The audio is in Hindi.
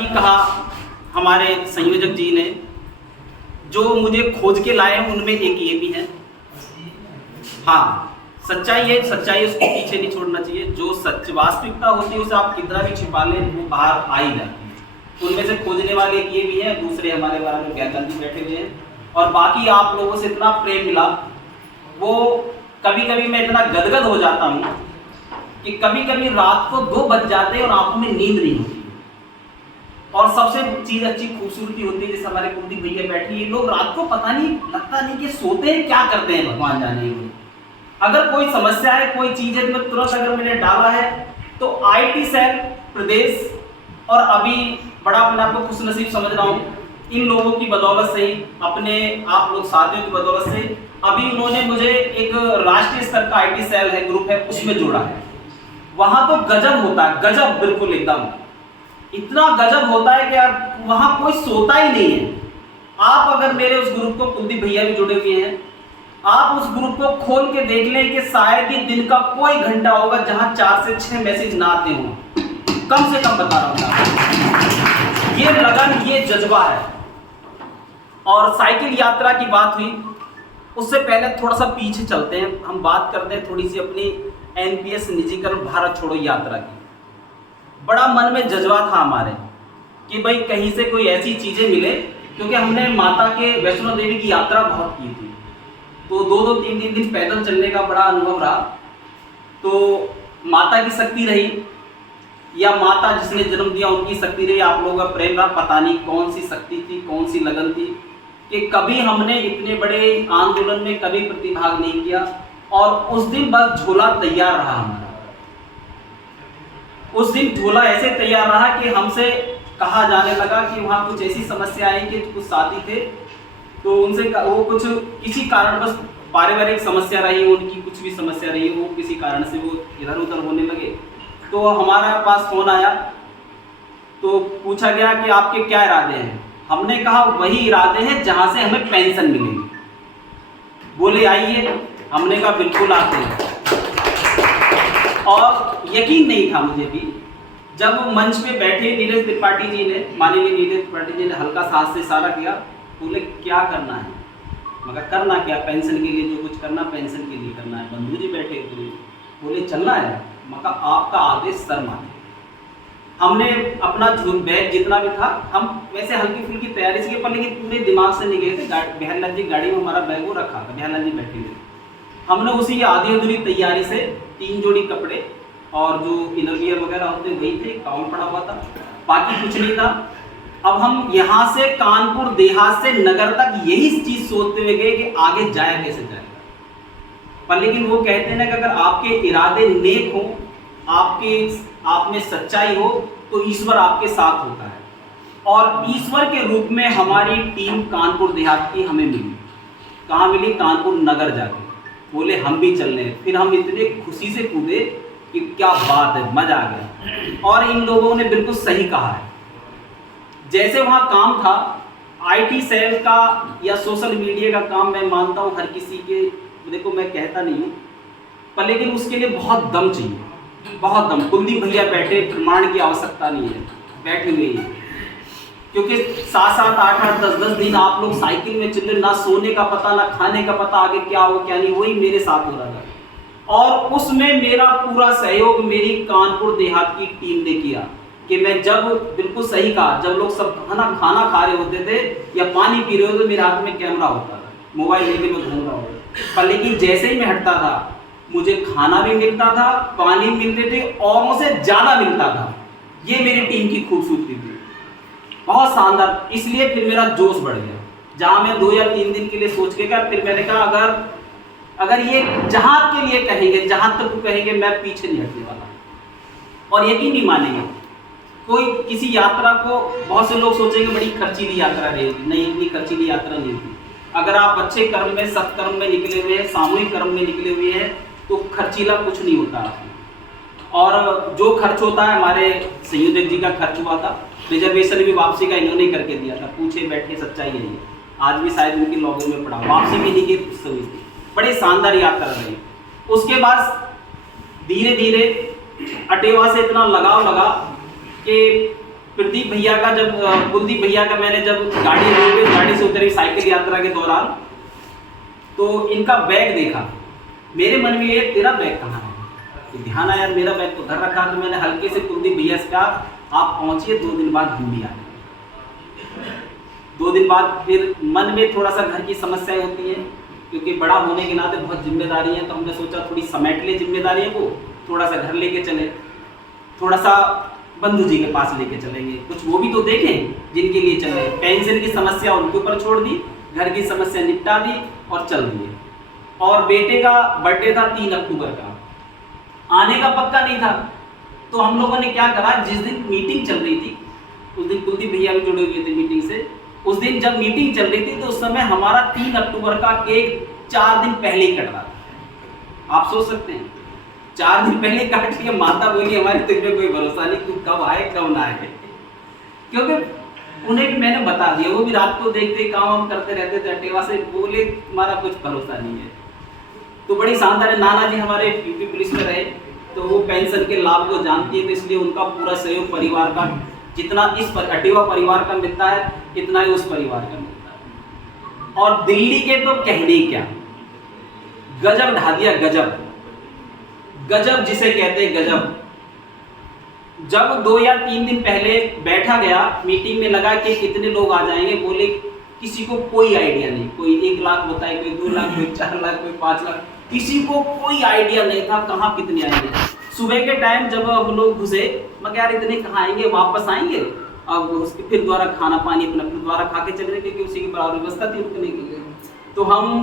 भी कहा हमारे संयोजक जी ने, जो मुझे खोज के लाए हैं उनमें एक ये भी है। हाँ, सच्चाई है, सच्चाई उसको पीछे नहीं छोड़ना चाहिए। जो सच वास्तविकता होती है उसे आप कितना भी छिपा लें वो बाहर आ ही जाती है। उनमें से खोजने वाले एक ये भी है, दूसरे हमारे बारे में ज्ञान जी बैठे हुए हैं, और बाकी आप लोगों से इतना प्रेम मिला, वो कभी कभी मैं इतना गदगद हो जाता हूँ कि कभी कभी रात को 2 बज जाते हैं और आंखों में नींद नहीं होती। और सबसे चीज अच्छी खूबसूरती होती है, जैसे हमारे कुलदीप भैया बैठे, ये लोग रात को पता नहीं लगता नहीं कि सोते हैं क्या करते हैं, भगवान जाने ही। अगर कोई समस्या है, कोई चीज है, तो तुरंत अगर मैंने डाला है तो IT सेल प्रदेश, और अभी बड़ा अपने आप को खुशनसीब समझ रहा हूँ इन लोगों की बदौलत से ही, अपने आप लोग साथियों की बदौलत से, अभी उन्होंने मुझे एक राष्ट्रीय स्तर का IT सेल है, ग्रुप है, उसमें जोड़ा है। वहां तो गजब होता है, गजब, बिल्कुल एकदम इतना गजब होता है कि वहां कोई सोता ही नहीं है। आप अगर मेरे उस ग्रुप को, कुलदीप भैया भी जुड़े हुए हैं, आप उस ग्रुप को खोल के देख लें कि शायद ही दिन का कोई घंटा होगा जहां 4 से 6 मैसेज ना आते हों, कम से कम बता रहा हूं। ये लगन, ये जज्बा है। और साइकिल यात्रा की बात हुई, उससे पहले थोड़ा सा पीछे चलते हैं, हम बात करते हैं थोड़ी सी अपनी NPS निजीकरण भारत छोड़ो यात्रा की। बड़ा मन में जज्बा था हमारे कि भाई कहीं से कोई ऐसी चीजें मिले, क्योंकि हमने माता के वैष्णो देवी की यात्रा बहुत की थी, तो 2-2, 3-3 दिन पैदल चलने का बड़ा अनुभव रहा। तो माता की शक्ति रही या माता जिसने जन्म दिया उनकी शक्ति रही, आप लोगों का प्रेम रहा, पता नहीं कौन सी शक्ति थी, कौन सी लगन थी कि कभी हमने इतने बड़े आंदोलन में कभी प्रतिभाग नहीं किया। और उस दिन बस झोला तैयार रहा हमारा। उस दिन झोला ऐसे तैयार रहा कि हमसे कहा जाने लगा कि वहाँ कुछ ऐसी समस्या आई कि कुछ साथी थे, तो उनसे वो कुछ किसी कारण बस पारिवारिक समस्या रही, उनकी कुछ भी समस्या रही, वो किसी कारण से वो इधर उधर होने लगे। तो हमारा पास फोन आया, तो पूछा गया कि आपके क्या इरादे हैं। हमने कहा वही इरादे हैं जहां से हमें पेंशन मिलेगी। बोले आइए, हमने कहा बिल्कुल आते हैं। और यकीन नहीं था मुझे भी, जब मंच पे बैठे नीरज त्रिपाठी जी ने, माननीय नीरज त्रिपाठी जी ने हल्का सा हाथ से इशारा किया, बोले क्या करना है। मगर करना क्या, पेंशन के लिए जो कुछ करना पेंशन के लिए करना है। बंधु जी बैठे हुए बोले चलना है, मगर आपका आदेश सर माने। हमने अपना बैग जितना भी था, हम वैसे हल्की फुल्की तैयारी से, पर लेकिन पूरे दिमाग से नहीं गए थे। बिहारलाल जी गाड़ी में हमारा बैग वो रखा था, बिहारलाल जी बैठे हुए। हमने उसी आधी अधूरी तैयारी से 3 जोड़ी कपड़े और जो इनरवियर वगैरह होते वही थे, टॉवल पड़ा हुआ था, बाकी कुछ नहीं था। अब हम यहाँ से कानपुर देहात से नगर तक यही चीज सोचते हुए गए कि आगे जाया कैसे जाएगा। पर लेकिन वो कहते हैं ना कि अगर आपके इरादे नेक हो, आप में सच्चाई हो, तो ईश्वर आपके साथ होता है। और ईश्वर के रूप में हमारी टीम कानपुर देहात की हमें मिली। कहाँ मिली? कानपुर नगर जाके। बोले हम भी चल रहे हैं। फिर हम इतने खुशी से कूदे कि क्या बात है, मजा आ गया। और इन लोगों ने बिल्कुल सही कहा है। जैसे वहाँ काम था IT सेल का या सोशल मीडिया का काम, मैं मानता हूँ हर किसी के, देखो मैं कहता नहीं हूँ, पर लेकिन उसके लिए बहुत दम चाहिए, बहुत दम। कुलदीप भैया बैठे, प्रमाण की आवश्यकता नहीं है, बैठे हुए हैं। क्योंकि 7-7, 8-8, 10-10 दिन आप लोग साइकिल में चल रहे, ना सोने का पता, ना खाने का पता, आगे क्या हो क्या नहीं, वही मेरे साथ हो रहा था। और उसमें मेरा पूरा सहयोग मेरी कानपुर देहात की टीम ने किया कि मैं जब, बिल्कुल सही कहा, जब लोग सब खाना खा रहे होते थे या पानी पी रहे होते, मेरे हाथ में कैमरा होता था, मोबाइल लेके मैं घूम रहा होता। पर लेकिन जैसे ही मैं हटता था, मुझे खाना भी मिलता था, पानी मिलते थे, औरों से ज्यादा मिलता था। ये मेरी टीम की खूबसूरती थी, बहुत शानदार। इसलिए फिर मेरा जोश बढ़ गया। जहां मैं 2 या 3 दिन के लिए सोच के गया, फिर मैंने कहा अगर ये जहां के लिए कहेंगे, जहां तक कहेंगे, मैं पीछे नहीं हटने वाला। और यकीन नहीं मानेंगे, कोई किसी यात्रा को, बहुत से लोग सोचेंगे बड़ी खर्चीली यात्रा रहेगी, नहीं, इतनी खर्चीली यात्रा नहीं होती। अगर आप अच्छे कर्म में, सत्कर्म में निकले हुए हैं, सामूहिक कर्म में निकले हुए हैं, तो खर्चीला कुछ नहीं होता आपको। और जो खर्च होता है, हमारे संयोजक जी का खर्च हुआ था, रिजर्वेशन भी वापसी का इन्होंने ही करके दिया था। पूछे बैठे, सच्चाई है ये, आज भी शायद उनकी लॉगिन में पड़ा, वापसी भी नहीं की, उससे हुई थी। बड़ी शानदार यात्रा रही। उसके बाद धीरे धीरे अटेवा से इतना लगाव लगा कि प्रदीप भैया का जब कुलदीप भैया का मैंने जब गाड़ी से उतरी साइकिल यात्रा के दौरान, तो इनका बैग देखा, मेरे मन में ये तेरा बैग कहाँ है, तो ध्यान आया मेरा बैग तो घर रखा। तो मैंने हल्के से कुलदीप भैया से कहा आप पहुंचिए, 2 दिन बाद हम भी आए। 2 दिन बाद फिर मन में थोड़ा सा घर की समस्याएं होती हैं, क्योंकि बड़ा होने के नाते बहुत जिम्मेदारी है, तो हमने सोचा थोड़ी समेट ले जिम्मेदारियों को, थोड़ा सा घर लेके चले, थोड़ा सा बंधु जी के पास लेके चलेंगे, कुछ वो भी तो देखें जिनके लिए चले। पेंशन की समस्या उनके ऊपर छोड़ दी, घर की समस्या निपटा दी और चल दिए। और बेटे का बर्थडे था 3 अक्टूबर का, आने का पक्का नहीं था, तो हम लोगों ने क्या करा, जिस दिन मीटिंग चल रही थी उस दिन कुलदीप भैया भी जुड़े हुए थे मीटिंग से, उस दिन जब मीटिंग चल रही थी तो उस समय हमारा 3 अक्टूबर का केक 4 दिन पहले ही कट रहा था। आप सोच सकते हैं 4 दिन पहले काट के माता बोली हमारी तुझ में कोई भरोसा नहीं, तू कब आए कब ना आए, क्योंकि उन्हें भी मैंने बता दिया, वो भी रात को देखते काम हम करते रहते थे अटेवा से, बोले हमारा कुछ भरोसा नहीं है। तो बड़ी शानदार है, नाना जी हमारे यूपी पुलिस में रहे, तो वो पेंशन के लाभ को जानती है, तो इसलिए उनका पूरा सहयोग परिवार का, जितना इस अटेवा परिवार का मिलता है इतना ही उस परिवार का मिलता है। और दिल्ली के तो कहने क्या, गजब ढा दिया, गजब गजब जिसे कहते हैं गजब। जब 2 या 3 दिन पहले बैठा गया, मीटिंग में लगा कि कितने लोग आ जाएंगे, बोले किसी को कोई आइडिया नहीं, कोई 1 लाख बताए, कोई 2 लाख, कोई 4 लाख, कोई 5 लाख, किसी को कोई आइडिया नहीं था कहाँ कितने आएंगे। सुबह के टाइम जब हम लोग घुसे, मैं यार इतने कहाँ आएंगे, वापस आएंगे, अब उसके फिर दोबारा खाना पानी अपना फिर दोबारा खा के चले गए, क्योंकि उसी की बराबर व्यवस्था थी रुकने के लिए। तो हम